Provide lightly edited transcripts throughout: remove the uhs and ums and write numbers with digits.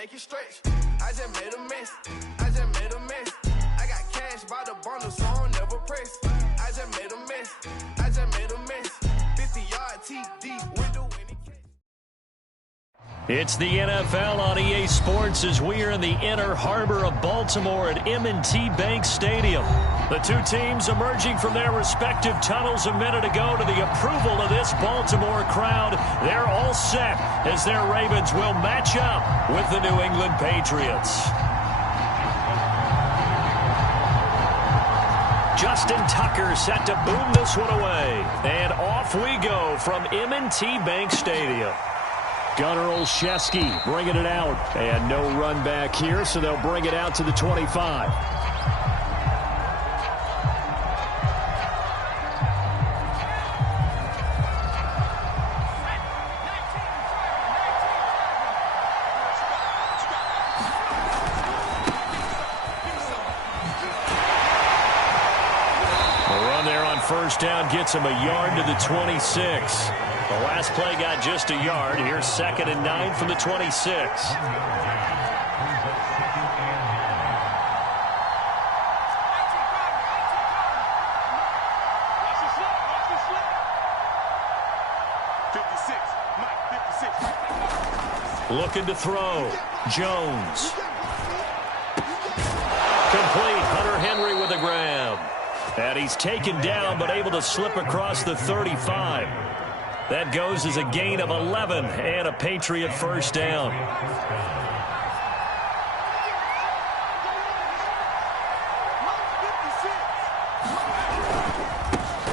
make it stretch. I just made a mess. I just made a mess. I got cash by the bundle, so I don't never press. I just made a mess. I just made a mess. 50-yard TD with the winning catch. It's the NFL on EA Sports as we are in the inner harbor of Baltimore at M&T Bank Stadium. The two teams emerging from their respective tunnels a minute ago to the approval of this Baltimore crowd. They're all set as their Ravens will match up with the New England Patriots. Justin Tucker set to boom this one away. And off we go from M&T Bank Stadium. Gunnar Olszewski bringing it out. And no run back here, so they'll bring it out to the 25. First down gets him a yard to the 26. The last play got just a yard. Here's 2nd and 9 from the 26. Looking to throw. Jones. Complete. Hunter Henry with a grab. And he's taken down but able to slip across the 35. That goes as a gain of 11 and a Patriot first down.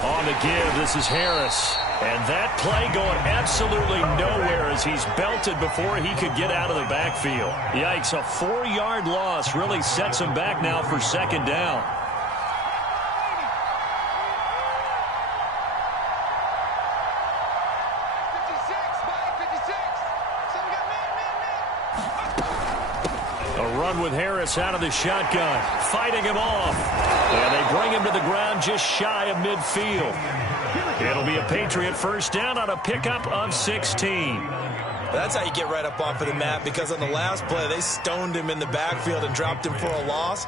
On the give, this is Harris. And that play going absolutely nowhere as he's belted before he could get out of the backfield. Yikes, a 4-yard loss really sets him back now for 2nd down. With Harris out of the shotgun, fighting him off. And they bring him to the ground just shy of midfield. It'll be a Patriot first down on a pickup of 16. That's how you get right up off of the mat, because on the last play, they stoned him in the backfield and dropped him for a loss.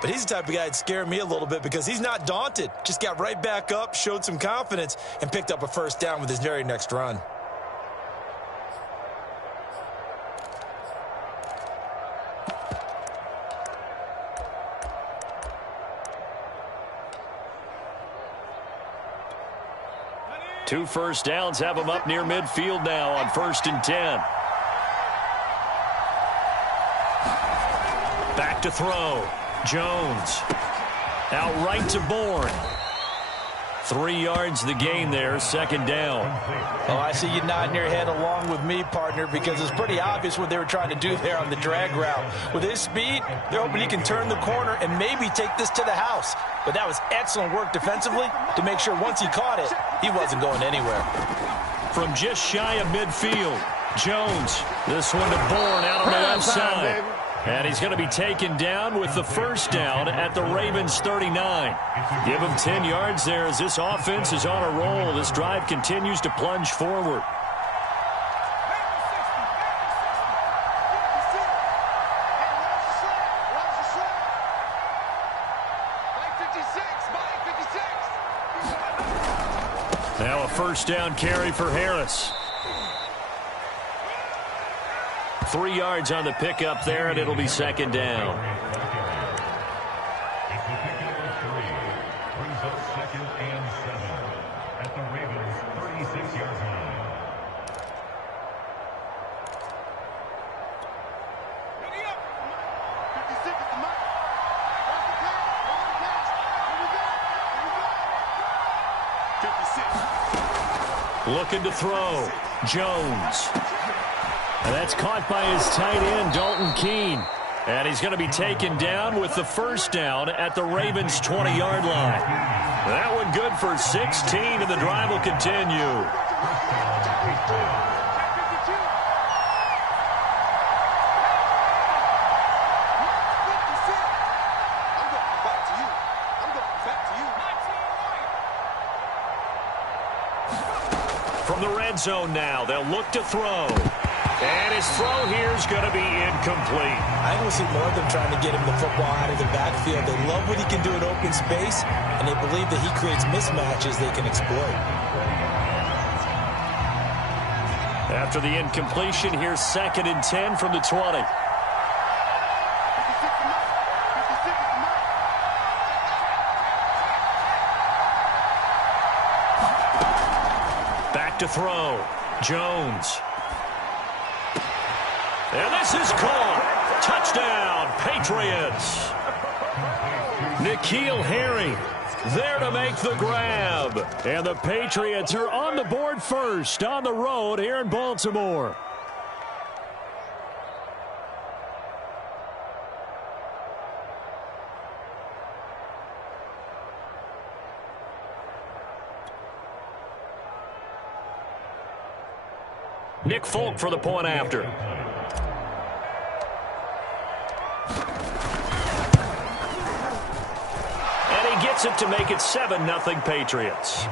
But he's the type of guy that scared me a little bit because he's not daunted. Just got right back up, showed some confidence, and picked up a first down with his very next run. Two first downs have him up near midfield now on 1st and 10. Back to throw. Jones. Out right to Bourne. 3 yards the gain there, 2nd down. Oh, I see you nodding your head along with me, partner, because it's pretty obvious what they were trying to do there on the drag route. With his speed, they're hoping he can turn the corner and maybe take this to the house. But that was excellent work defensively to make sure once he caught it, he wasn't going anywhere. From just shy of midfield, Jones. This one to Bourne out on the left side. And he's going to be taken down with the first down at the Ravens 39. Give him 10 yards there as this offense is on a roll. This drive continues to plunge forward. Now a first down carry for Harris. 3 yards on the pickup there, and it'll be 2nd down. At the Ravens 36-yard line. Looking to throw. Jones. And that's caught by his tight end, Dalton Keene. And he's going to be taken down with the first down at the Ravens' 20-yard line. That one good for 16, and the drive will continue. From the red zone now, they'll look to throw. And his throw here is going to be incomplete. I think we'll see more of them trying to get him the football out of the backfield. They love what he can do in open space, and they believe that he creates mismatches they can exploit. After the incompletion, here's 2nd and 10 from the 20. Back to throw. Jones. And this is caught. Touchdown, Patriots. N'Keal Harry there to make the grab. And the Patriots are on the board first on the road here in Baltimore. Nick Folk for the point after. And he gets it to make it 7-0 Patriots.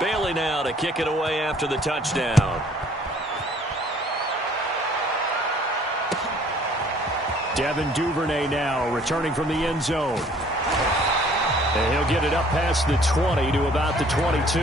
Bailey now to kick it away after the touchdown. Devin Duvernay now returning from the end zone. And he'll get it up past the 20 to about the 22.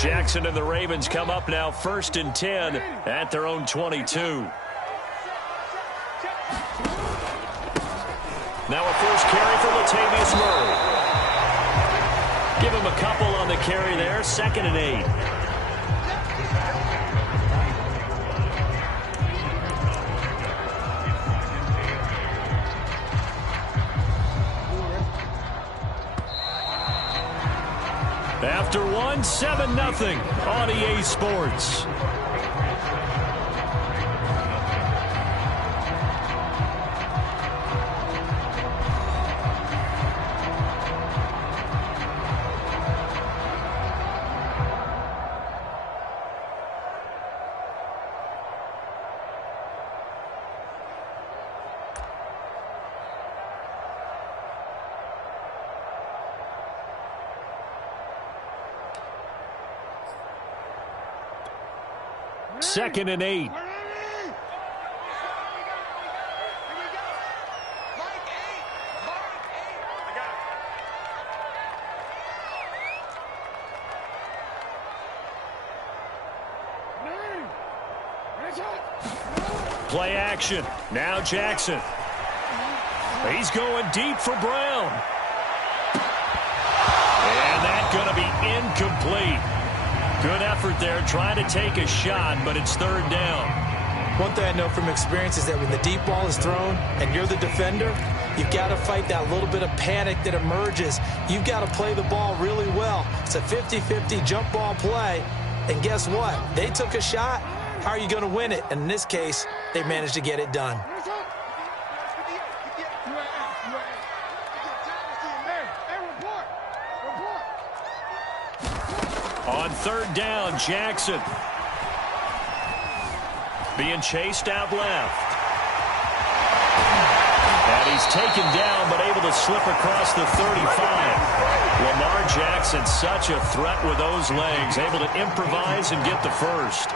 Jackson and the Ravens come up now 1st and 10 at their own 22. Now a first carry for Latavius Murray. Give him a couple on the carry there. 2nd and 8. After 1, 7-0 on EA Sports. Second and 8. Play action. Now Jackson. He's going deep for Brown. And that's going to be incomplete. Good effort there, trying to take a shot, but it's 3rd down. One thing I know from experience is that when the deep ball is thrown and you're the defender, you've got to fight that little bit of panic that emerges. You've got to play the ball really well. It's a 50-50 jump ball play, and guess what? They took a shot. How are you going to win it? And in this case, they managed to get it done. On 3rd down, Jackson. Being chased out left. And he's taken down, but able to slip across the 35. Lamar Jackson, such a threat with those legs, able to improvise and get the first.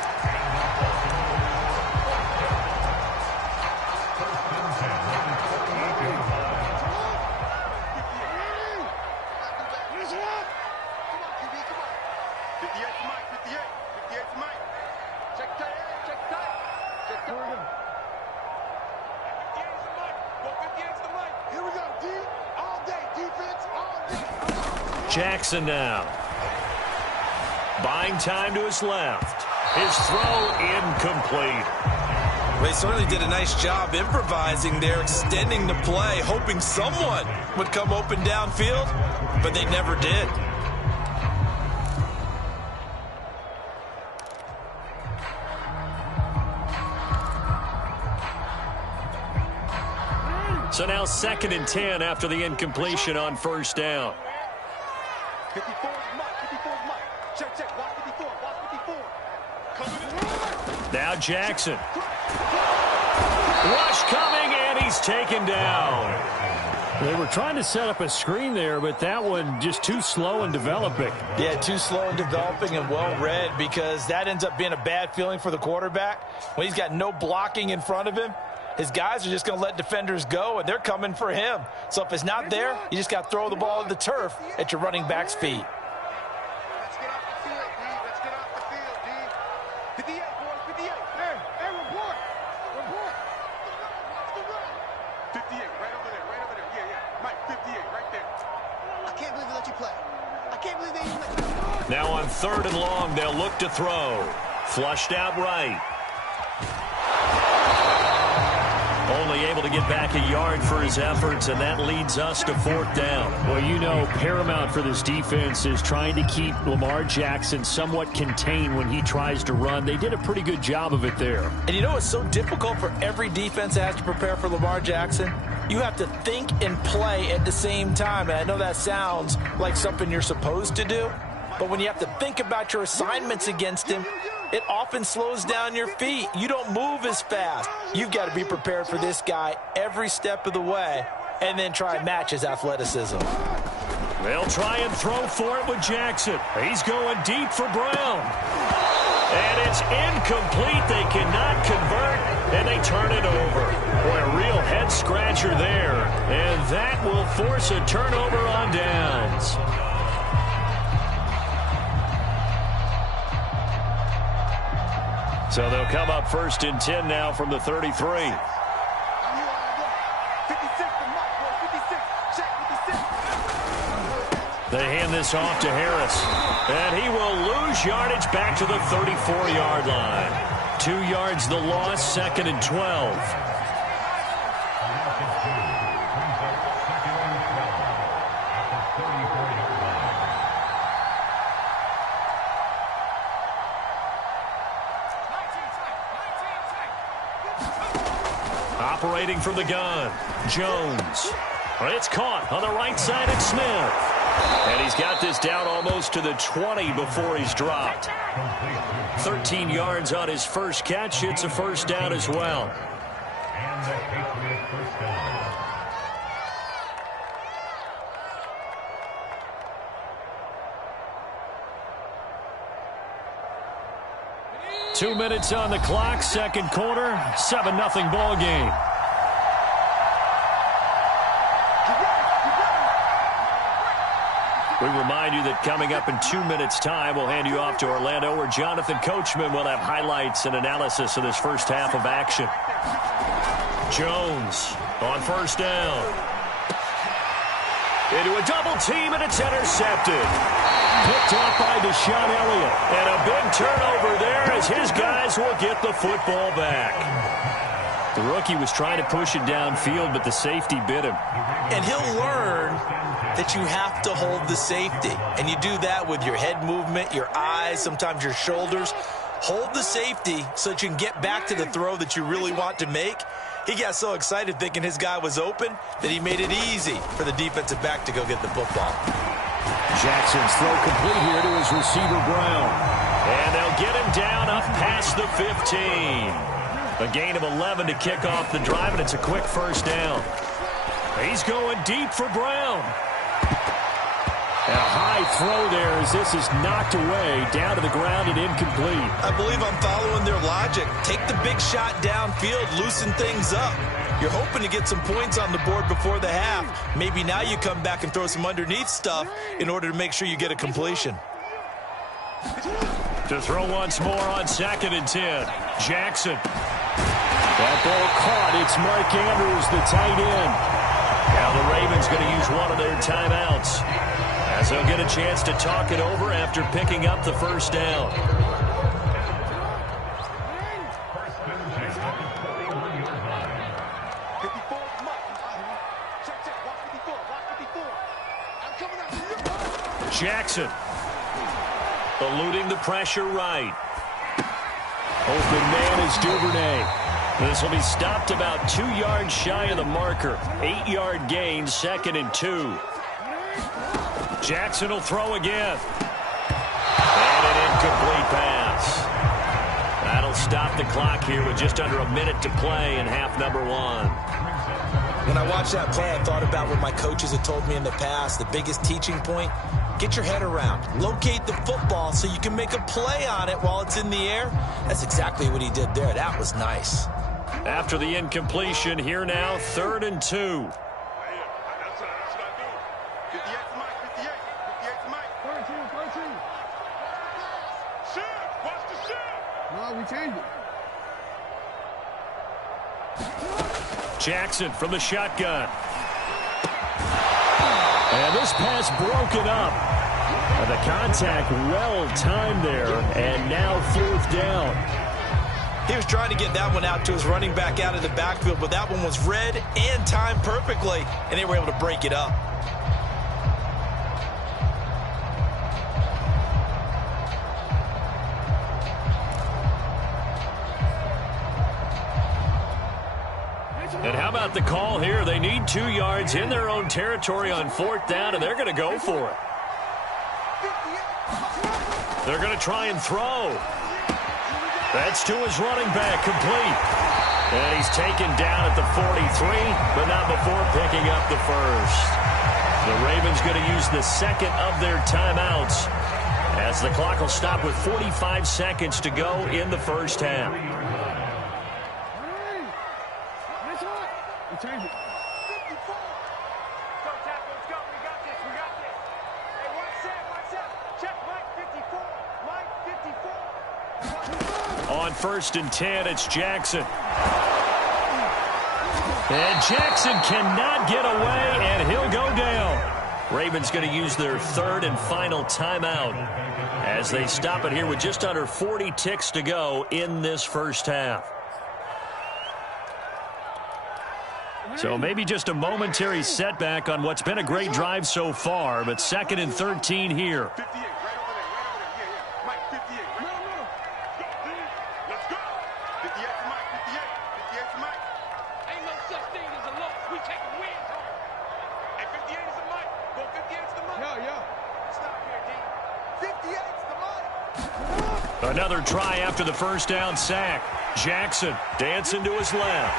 Jackson now. Buying time to his left. His throw incomplete. They certainly did a nice job improvising there, extending the play, hoping someone would come open downfield, but they never did. So now 2nd and 10 after the incompletion on first down. 54 is Mike. 54 is Mike. Check, check. Watch 54. Watch 54. Now Jackson. Rush coming, and he's taken down. They were trying to set up a screen there, but that one just too slow in developing. Yeah, too slow in developing and well read, because that ends up being a bad feeling for the quarterback. When he's got no blocking in front of him, his guys are just going to let defenders go, and they're coming for him. So if it's not there, you just got to throw the ball to the turf at your running back's feet. Let's get off the field, D. Let's get off the field, D. 58, boys, 58. Hey, report. Report. 58, right over there, right over there. Yeah. Mike, 58, right there. I can't believe they let you play. I can't believe they even let you play. Now on 3rd and long, they'll look to throw. Flushed out right. Only able to get back a yard for his efforts, and that leads us to 4th down. Well, you know, paramount for this defense is trying to keep Lamar Jackson somewhat contained when he tries to run. They did a pretty good job of it there. And you know it's so difficult for every defense that has to prepare for Lamar Jackson? You have to think and play at the same time. And I know that sounds like something you're supposed to do, but when you have to think about your assignments against him, it often slows down your feet. You don't move as fast. You've got to be prepared for this guy every step of the way and then try and match his athleticism. They'll try and throw for it with Jackson. He's going deep for Brown. And it's incomplete. They cannot convert, and they turn it over. Boy, a real head-scratcher there. And that will force a turnover on downs. So they'll come up 1st and 10 now from the 33. 56 to Mike, boy, 56. Check 56. They hand this off to Harris. And he will lose yardage back to the 34-yard line. 2 yards the loss, 2nd and 12. Operating from the gun, Jones. It's caught on the right side at Smith. And he's got this down almost to the 20 before he's dropped. 13 yards on his first catch. It's a 1st down as well. Two minutes on the clock, 2nd quarter, 7-0 ball game. We remind you that coming up in 2 minutes' time, we'll hand you off to Orlando, where Jonathan Coachman will have highlights and analysis of this first half of action. Jones on 1st down. Into a double team, and it's intercepted. Picked off by Deshaun Elliott. And a big turnover there as his guys will get the football back. The rookie was trying to push it downfield, but the safety bit him. And he'll learn that you have to hold the safety. And you do that with your head movement, your eyes, sometimes your shoulders. Hold the safety so that you can get back to the throw that you really want to make. He got so excited thinking his guy was open that he made it easy for the defensive back to go get the football. Jackson's throw complete here to his receiver, Brown. And they'll get him down up past the 15. A gain of 11 to kick off the drive, and it's a quick 1st down. He's going deep for Brown. A high throw there as this is knocked away, down to the ground and incomplete. I believe I'm following their logic. Take the big shot downfield, loosen things up. You're hoping to get some points on the board before the half. Maybe now you come back and throw some underneath stuff in order to make sure you get a completion. To throw once more on 2nd and 10. Jackson. That ball caught. It's Mark Andrews, the tight end. Now the Ravens going to use one of their timeouts, as they'll get a chance to talk it over after picking up the 1st down. Jackson eluding the pressure right. Open man is Duvernay. This will be stopped about 2 yards shy of the marker. 8-yard gain, 2nd and 2. Jackson will throw again. And an incomplete pass. That'll stop the clock here with just under a minute to play in half number 1. When I watched that play, I thought about what my coaches had told me in the past. The biggest teaching point, get your head around. Locate the football so you can make a play on it while it's in the air. That's exactly what he did there. That was nice. After the incompletion, here now, 3rd and 2. Jackson from the shotgun. And this pass broken up. And the contact well timed there. And now 4th down. He was trying to get that one out to his running back out of the backfield, but that one was read and timed perfectly, and they were able to break it up. And how about the call here? They need 2 yards in their own territory on 4th down, and they're going to go for it. They're going to try and throw. That's to his running back, complete. And he's taken down at the 43, but not before picking up the first. The Ravens going to use the 2nd of their timeouts as the clock will stop with 45 seconds to go in the first half. On 1st and 10, it's Jackson. And Jackson cannot get away, and he'll go down. Ravens going to use their 3rd and final timeout as they stop it here with just under 40 ticks to go in this first half. So maybe just a momentary setback on what's been a great drive so far, but 2nd and 13 here. Another try after the first down sack. Jackson dancing to his left.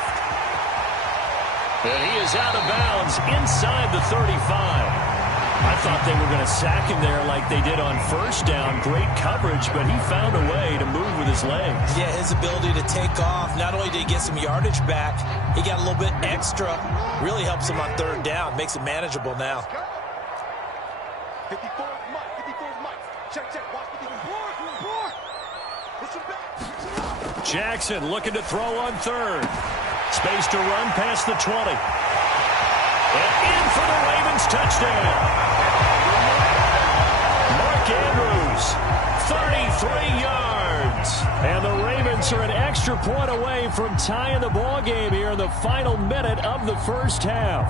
And he is out of bounds inside the 35. I thought they were going to sack him there like they did on 1st down. Great coverage, but he found a way to move with his legs. Yeah, his ability to take off. Not only did he get some yardage back, he got a little bit extra. Really helps him on 3rd down. Makes it manageable now. 54 is Mike. 54 is Mike. Check. Watch 54. Jackson looking to throw on 3rd. Space to run past the 20. And in for the Ravens touchdown. Mark Andrews, 33 yards. And the Ravens are an extra point away from tying the ball game here in the final minute of the first half.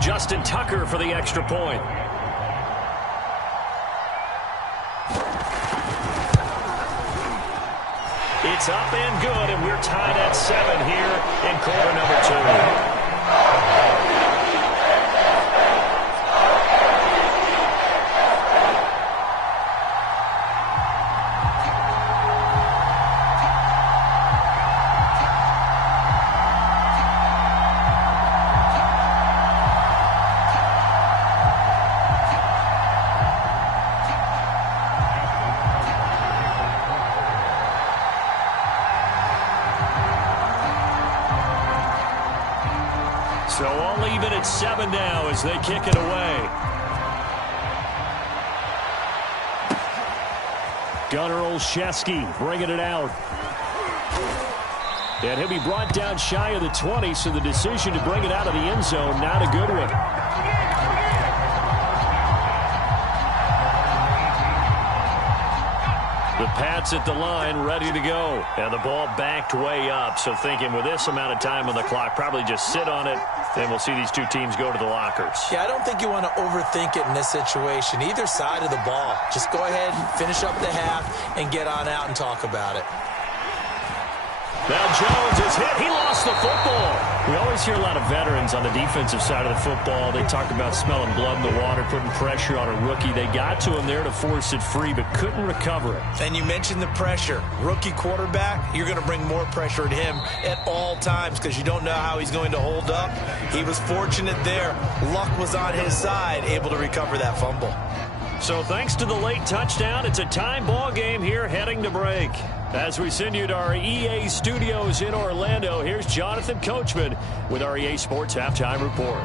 Justin Tucker for the extra point. It's up and good, and we're tied at 7 here in quarter number 2. So all even at 7 now as they kick it away. Gunnar Olszewski bringing it out. And he'll be brought down shy of the 20, so the decision to bring it out of the end zone, not a good one. The Pats at the line, ready to go. And the ball backed way up, so thinking with this amount of time on the clock, probably just sit on it, and we'll see these two teams go to the lockers. Yeah, I don't think you want to overthink it in this situation. Either side of the ball. Just go ahead and finish up the half and get on out and talk about it. Now Jones is hit. He lost the football. We always hear a lot of veterans on the defensive side of the football. They talk about smelling blood in the water, putting pressure on a rookie. They got to him there to force it free, but couldn't recover it. And you mentioned the pressure. Rookie quarterback, you're going to bring more pressure at him at all times because you don't know how he's going to hold up. He was fortunate there. Luck was on his side, able to recover that fumble. So thanks to the late touchdown, it's a tie ball game here heading to break. As we send you to our EA studios in Orlando, here's Jonathan Coachman with our EA Sports Halftime Report.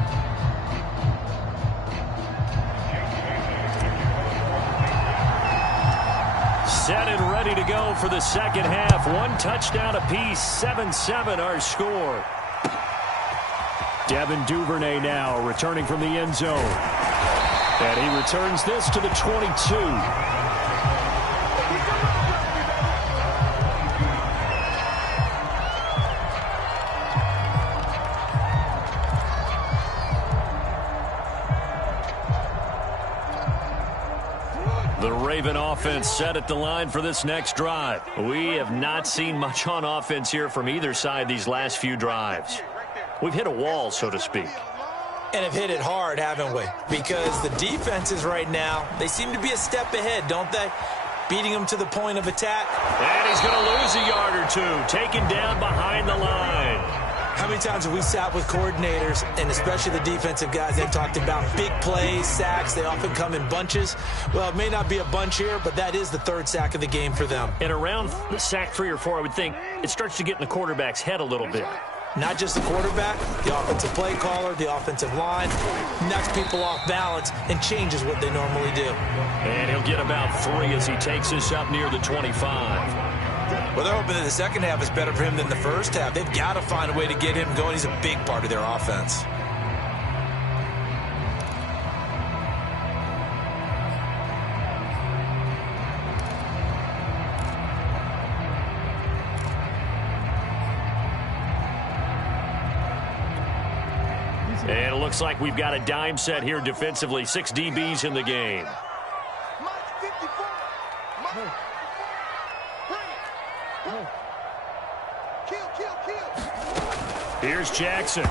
Set and ready to go for the second half. One touchdown apiece, 7-7 our score. Devin Duvernay now returning from the end zone. And he returns this to the 22. The Raven offense set at the line for this next drive. We have not seen much on offense here from either side these last few drives. We've hit a wall, so to speak. And have hit it hard, haven't we? Because the defenses right now, they seem to be a step ahead, don't they? Beating them to the point of attack. And he's going to lose a yard or two, taken down behind the line. How many times have we sat with coordinators, and especially the defensive guys, they've talked about big plays, sacks. They often come in bunches. Well, it may not be a bunch here, but that is the third sack of the game for them. And around sack 3 or 4, I would think it starts to get in the quarterback's head a little bit. Not just the quarterback, the offensive play caller, the offensive line, knocks people off balance and changes what they normally do. And he'll get about 3 as he takes us up near the 25. Well, they're hoping that the second half is better for him than the first half. They've got to find a way to get him going. He's a big part of their offense. And it looks like we've got a dime set here defensively. 6 DBs in the game. Here's Jackson. Yeah,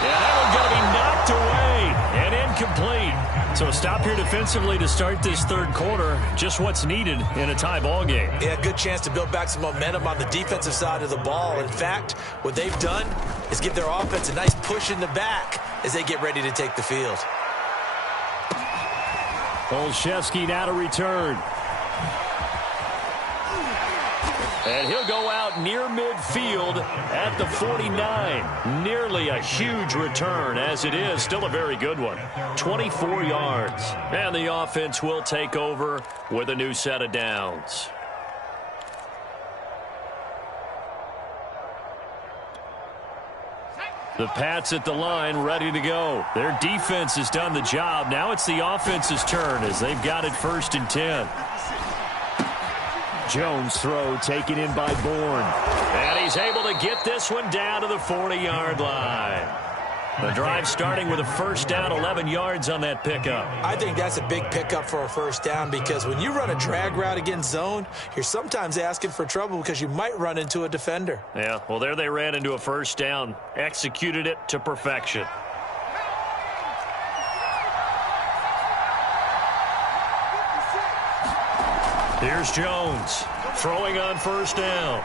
that one's going to be knocked away and incomplete. So a stop here defensively to start this third quarter. Just what's needed in a tie ball game. Yeah, good chance to build back some momentum on the defensive side of the ball. In fact, what they've done is give their offense a nice push in the back as they get ready to take the field. Olszewski now to return. And he'll go out near midfield at the 49. Nearly a huge return, as it is. Still a very good one. 24 yards. And the offense will take over with a new set of downs. The Pats at the line ready to go. Their defense has done the job. Now it's the offense's turn as they've got it 1st and 10. Jones throw taken in by Bourne. And he's able to get this one down to the 40-yard line. The drive starting with a first down, 11 yards on that pickup. I think that's a big pickup for a first down because when you run a drag route against zone, you're sometimes asking for trouble because you might run into a defender. Yeah, well, there they ran into a first down, executed it to perfection. Here's Jones throwing on first down.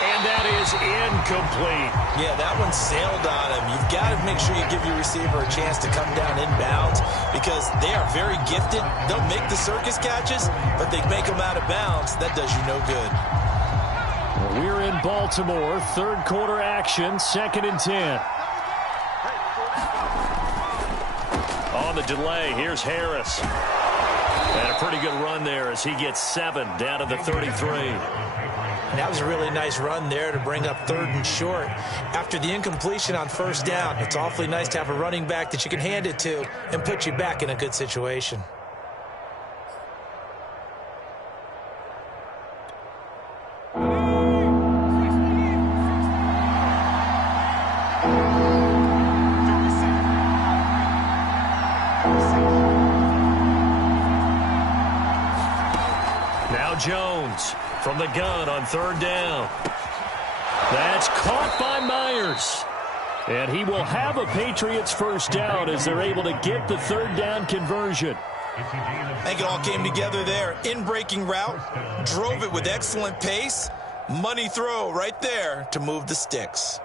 And that is incomplete. Yeah, that one sailed on him. You've got to make sure you give your receiver a chance to come down inbounds because they are very gifted. They'll make the circus catches, but they make them out of bounds. That does you no good. We're in Baltimore. Third quarter action, 2nd and 10. On the delay, here's Harris. And a pretty good run there as he gets 7 down to the 33. That was a really nice run there to bring up 3rd and short. After the incompletion on first down, it's awfully nice to have a running back that you can hand it to and put you back in a good situation. Jones Jones from the gun on 3rd down. That's caught by Myers. And he will have a Patriots first down as they're able to get the 3rd down conversion. I think it all came together there. In-breaking route, drove it with excellent pace. Money throw right there to move the sticks.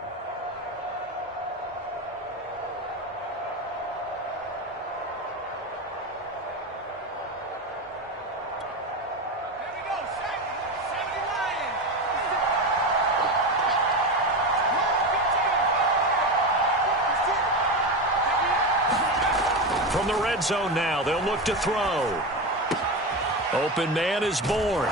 From the red zone now, they'll look to throw. Open man is born.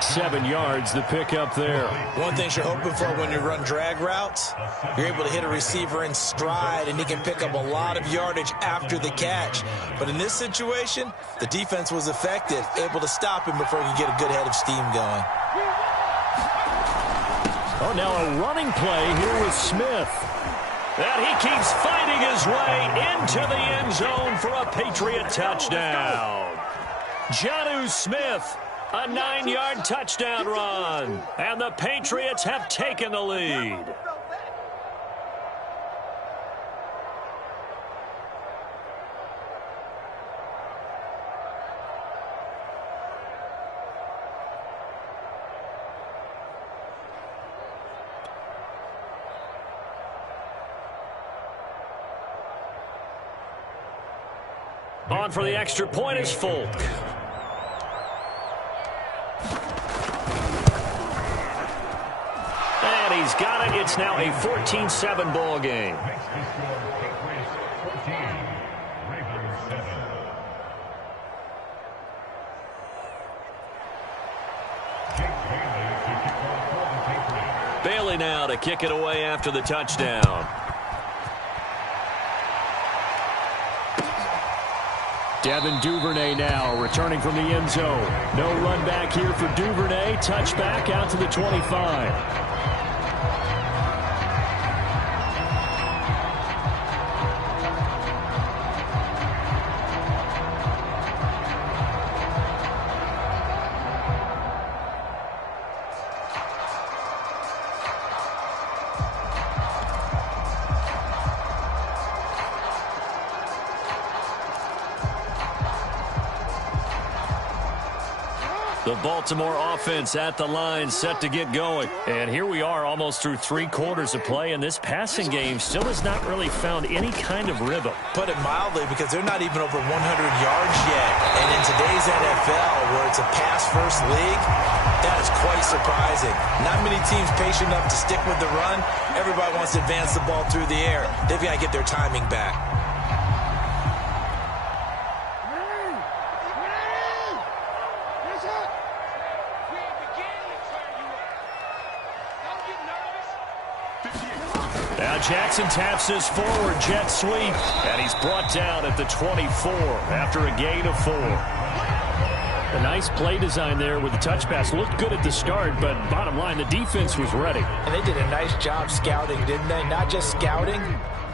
7 yards, the pickup there. One thing you're hoping for when you run drag routes, you're able to hit a receiver in stride, and he can pick up a lot of yardage after the catch. But in this situation, the defense was effective, able to stop him before he could get a good head of steam going. Oh, now a running play here with Smith. And he keeps fighting his way into the end zone for a Patriot touchdown. Jonnu Smith, a 9-yard touchdown run. And the Patriots have taken the lead. On for the extra point is Folk. And he's got it. It's now a 14-7 ball game. Bailey now to kick it away after the touchdown. Devin Duvernay now returning from the end zone. No run back here for Duvernay. Touchback out to the 25. The Baltimore offense at the line, set to get going. And here we are almost through 3 quarters of play, and this passing game still has not really found any kind of rhythm. Put it mildly, because they're not even over 100 yards yet. And in today's NFL, where it's a pass-first league, that is quite surprising. Not many teams patient enough to stick with the run. Everybody wants to advance the ball through the air. They've got to get their timing back. Now Jackson taps his forward jet sweep, and he's brought down at the 24 after a gain of 4. A nice play design there with the touch pass. Looked good at the start, but bottom line, the defense was ready. And they did a nice job scouting, didn't they? Not just scouting,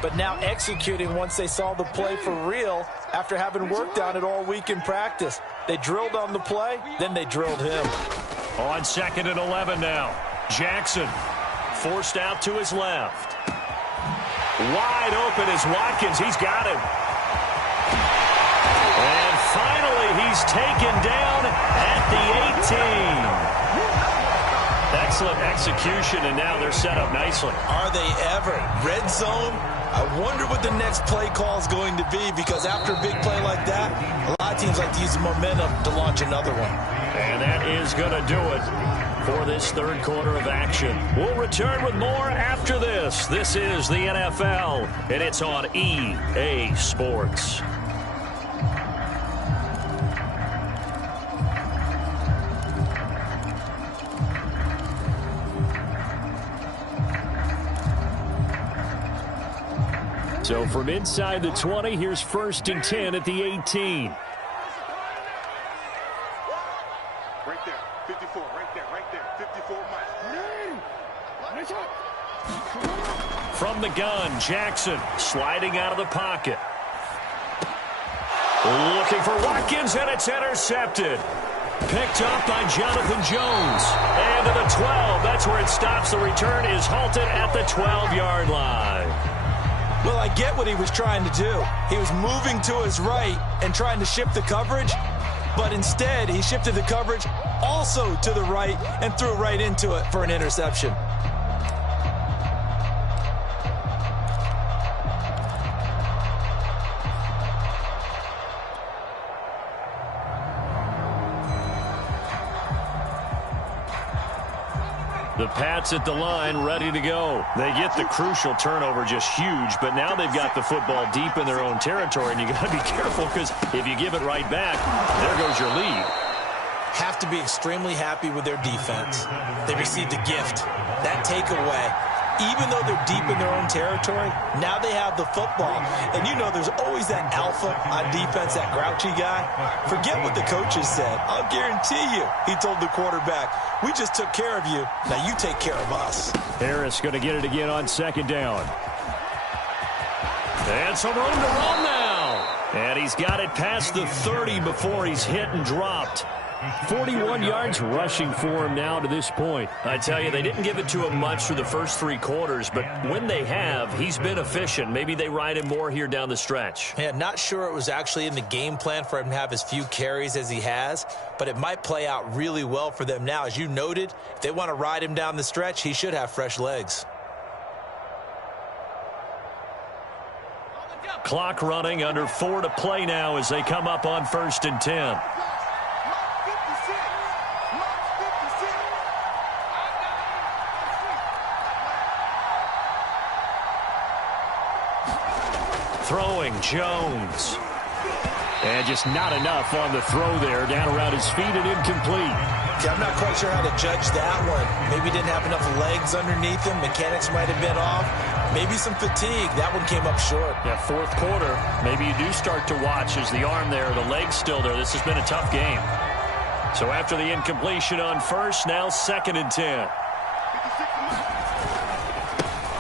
but now executing once they saw the play for real after having worked on it all week in practice. They drilled on the play, then they drilled him. On 2nd and 11 now. Jackson forced out to his left. Wide open is Watkins. He's got him. And finally, he's taken down at the 18. Excellent execution, and now they're set up nicely. Are they ever? Red zone? I wonder what the next play call is going to be, because after a big play like that, a lot of teams like to use the momentum to launch another one. And that is going to do it for this 3rd quarter of action. We'll return with more after this. This is the NFL, and it's on EA Sports. So from inside the 20, here's 1st and 10 at the 18. Right there, 54, right there, 54 miles. From the gun, Jackson sliding out of the pocket. Looking for Watkins, and it's intercepted. Picked up by Jonathan Jones. And to the 12. That's where it stops. The return is halted at the 12-yard line. Well, I get what he was trying to do. He was moving to his right and trying to shift the coverage, but instead he shifted the coverage also to the right and threw right into it for an interception. The Pats at the line, ready to go. They get the crucial turnover, just huge, but now they've got the football deep in their own territory, and you got to be careful because if you give it right back, there goes your lead. Have to be extremely happy with their defense. They received a gift. That takeaway, even though they're deep in their own territory, now they have the football. And you know there's always that alpha on defense, that grouchy guy. Forget what the coaches said. I'll guarantee you, he told the quarterback, we just took care of you. Now you take care of us. Harris going to get it again on second down. And some room to run now. And he's got it past the 30 before he's hit and dropped. 41 yards rushing for him now to this point. I tell you, they didn't give it to him much through the first 3 quarters, but when they have, he's been efficient. Maybe they ride him more here down the stretch. Yeah, not sure it was actually in the game plan for him to have as few carries as he has, but it might play out really well for them now. As you noted, if they want to ride him down the stretch, he should have fresh legs. Clock running, under 4 to play now as they come up on 1st and 10. Throwing, Jones. And just not enough on the throw there. Down around his feet and incomplete. Yeah, I'm not quite sure how to judge that one. Maybe didn't have enough legs underneath him. Mechanics might have been off. Maybe some fatigue. That one came up short. Yeah, 4th quarter. Maybe you do start to watch as the arm there, the leg's still there. This has been a tough game. So after the incompletion on 1st, now 2nd and 10.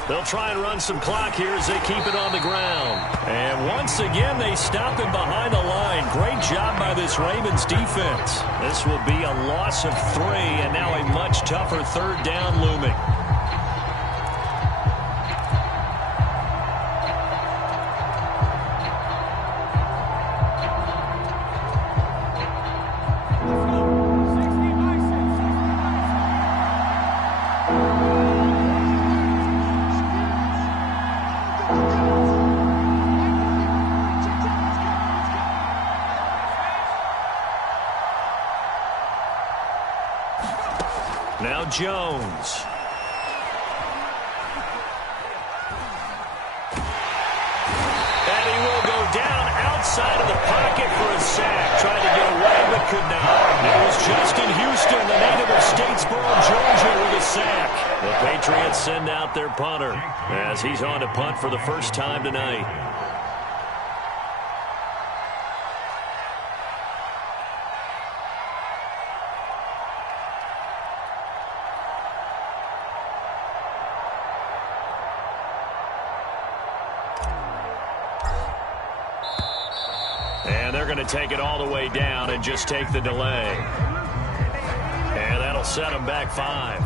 They'll try and run some clock here as they keep it on the ground. And once again, they stop him behind the line. Great job by this Ravens defense. This will be a loss of 3, and now a much tougher 3rd down looming. Now Jones. And he will go down outside of the pocket for a sack. Tried to get away but could not. It was Justin Houston, the native of Statesboro, Georgia, with a sack. The Patriots send out their punter as he's on to punt for the first time tonight. And they're going to take it all the way down and just take the delay. And that'll set them back 5.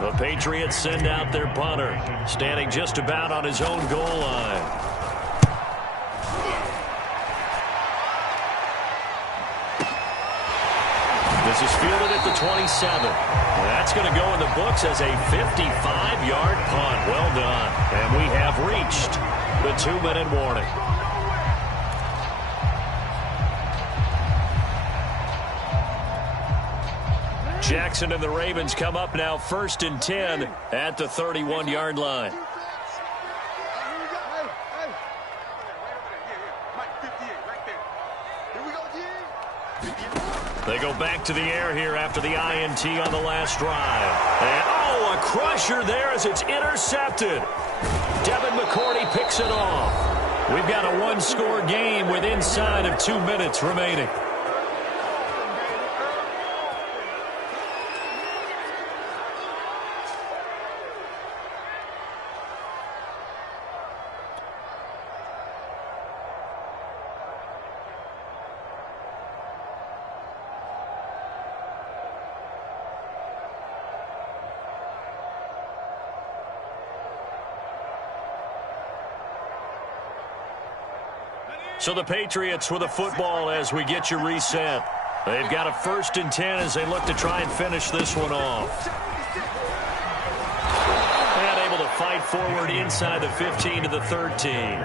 The Patriots send out their punter, standing just about on his own goal line. This is fielded at the 27. That's going to go in the books as a 55-yard punt. Well done. And we have reached the 2-minute warning. Jackson and the Ravens come up now 1st and 10 at the 31-yard line. They go back to the air here after the INT on the last drive. And, oh, a crusher there as it's intercepted. Devin McCourty picks it off. We've got a 1-score game with inside of 2 minutes remaining. So the Patriots with a football as we get you reset. They've got a 1st and 10 as they look to try and finish this one off. And able to fight forward inside the 15 to the 13.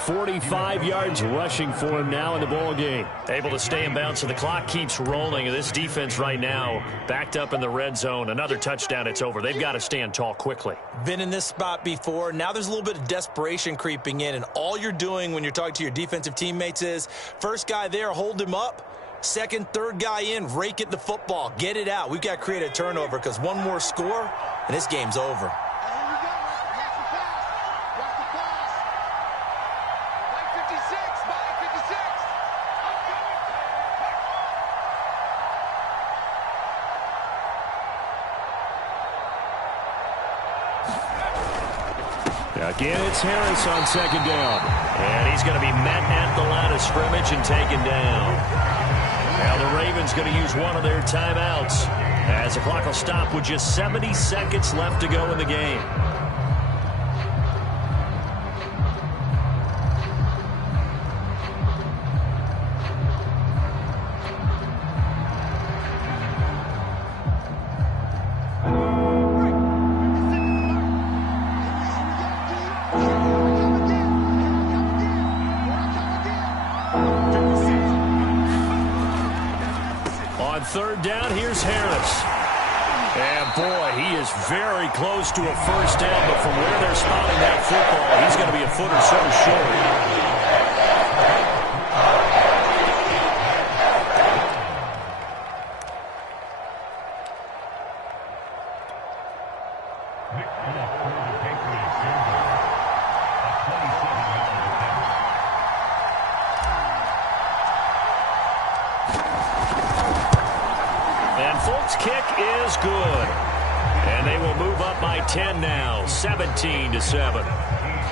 45 yards rushing for him now in the ball game. Able to stay in bounds, so the clock keeps rolling. This defense right now backed up in the red zone. Another touchdown, it's over. They've got to stand tall quickly. Been in this spot before. Now there's a little bit of desperation creeping in, and all you're doing when you're talking to your defensive teammates is, first guy there, hold him up. Second, third guy in, rake at the football. Get it out. We've got to create a turnover because one more score, and this game's over. Again, it's Harris on 2nd down. And he's going to be met at the line of scrimmage and taken down. Now the Ravens going to use one of their timeouts as the clock will stop with just 70 seconds left to go in the game. On 3rd down, here's Harris. And boy, he is very close to a 1st down, but from where they're spotting that football, he's going to be a foot or so short. Kick is good. And they will move up by 10 now, 17-7.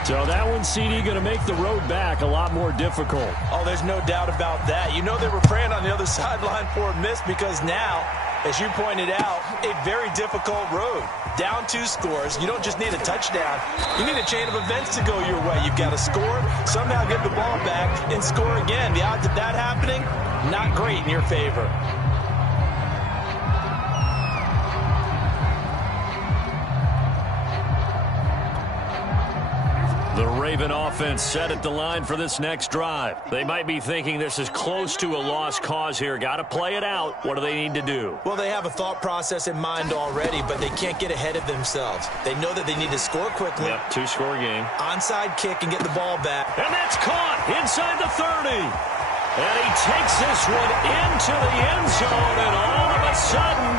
So that one, CD, going to make the road back a lot more difficult. Oh, there's no doubt about that. You know they were praying on the other sideline for a miss because now, as you pointed out, a very difficult road. Down 2 scores. You don't just need a touchdown. You need a chain of events to go your way. You've got to score, somehow get the ball back, and score again. The odds of that happening, not great in your favor. The Raven offense set at the line for this next drive. They might be thinking this is close to a lost cause here. Got to play it out. What do they need to do? Well, they have a thought process in mind already, but they can't get ahead of themselves. They know that they need to score quickly. Yep, 2-score game. Onside kick and get the ball back. And that's caught inside the 30. And he takes this one into the end zone, and all of a sudden,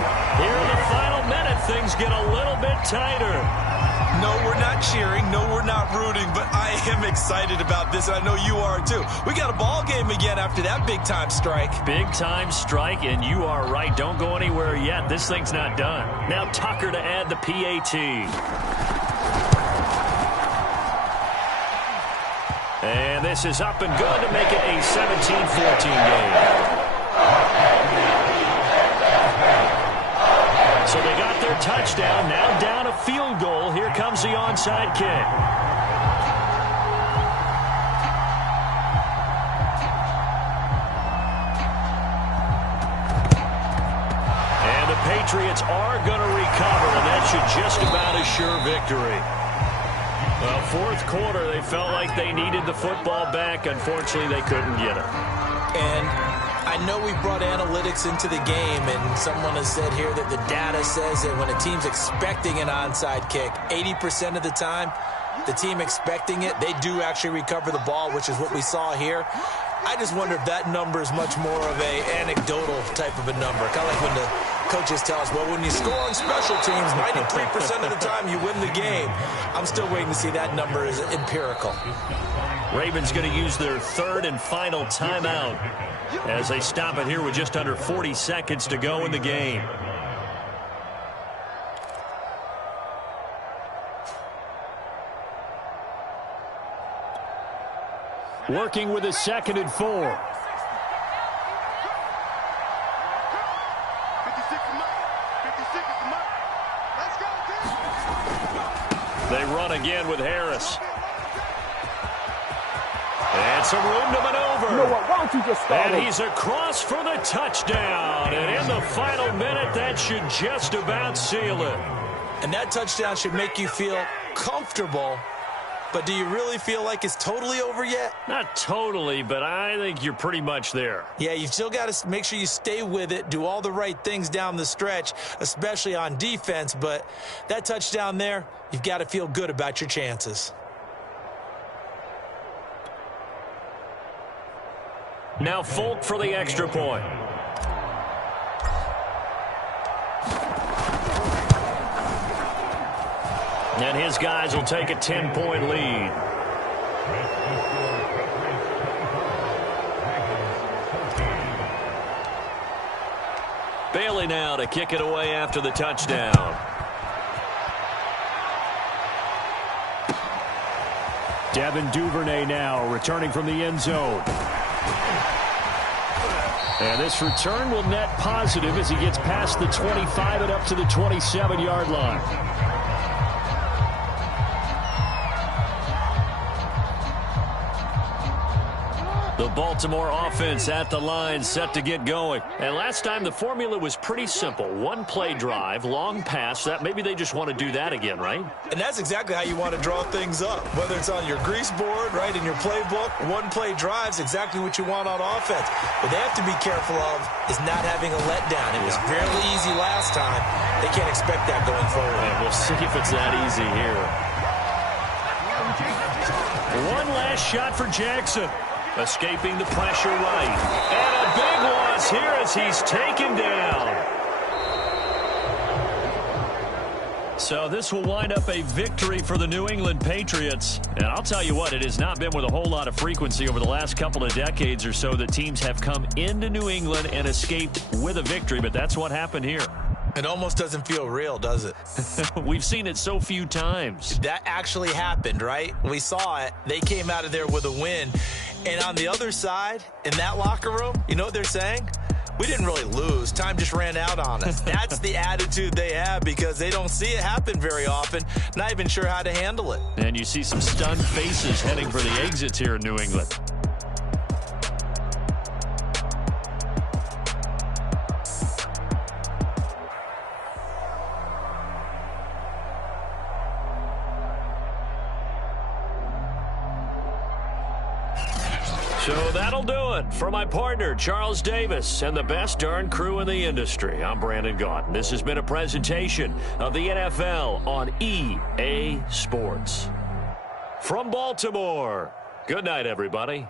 here in the final minute, things get a little bit tighter. No, we're not cheering. No, we're not rooting, but I am excited about this, and I know you are too. We got a ball game again after that big-time strike. Big-time strike, and you are right. Don't go anywhere yet. This thing's not done. Now Tucker to add the PAT. And this is up and good to make it a 17-14 game. So they got their touchdown, now down a field goal. Here comes the onside kick. And the Patriots are going to recover, and that should just about assure victory. Well, 4th quarter, they felt like they needed the football back. Unfortunately, they couldn't get it. And I know we brought analytics into the game, and someone has said here that the data says that when a team's expecting an onside kick, 80% of the time, the team expecting it, they do actually recover the ball, which is what we saw here. I just wonder if that number is much more of a anecdotal type of a number. Kind of like when the coaches tell us, well, when you score on special teams, 93% of the time you win the game. I'm still waiting to see that number is empirical. Ravens going to use their 3rd and final timeout as they stop it here with just under 40 seconds to go in the game. Working with a 2nd and 4. They run again with Harris. And some room to maneuver. You know what? Why don't you just start And he's across for the touchdown. And in the final minute, that should just about seal it. And that touchdown should make you feel comfortable. But do you really feel like it's totally over yet? Not totally, but I think you're pretty much there. Yeah, you've still got to make sure you stay with it, do all the right things down the stretch, especially on defense. But that touchdown there, you've got to feel good about your chances. Now Folk for the extra point. And his guys will take a 10-point lead. Bailey now to kick it away after the touchdown. Devin Duvernay now returning from the end zone. And this return will net positive as he gets past the 25 and up to the 27-yard line. The Baltimore offense at the line, set to get going. And last time the formula was pretty simple. One-play drive, long pass. That maybe they just want to do that again, right? And that's exactly how you want to draw things up. Whether it's on your grease board, right, in your playbook, one-play drive's exactly what you want on offense. What they have to be careful of is not having a letdown. It was fairly easy last time. They can't expect that going forward. And we'll see if it's that easy here. One last shot for Jackson. Escaping the pressure right. And a big loss here as he's taken down. So this will wind up a victory for the New England Patriots. And I'll tell you what, it has not been with a whole lot of frequency over the last couple of decades or so that teams have come into New England and escaped with a victory. But that's what happened here. It almost doesn't feel real, does it? We've seen it so few times. That actually happened, right? We saw it. They came out of there with a win. And on the other side, in that locker room, you know what they're saying? We didn't really lose. Time just ran out on us. That's the attitude they have because they don't see it happen very often. Not even sure how to handle it. And you see some stunned faces heading for the exits here in New England. So that'll do it for my partner, Charles Davis, and the best darn crew in the industry. I'm Brandon Gaudin. This has been a presentation of the NFL on EA Sports. From Baltimore, good night, everybody.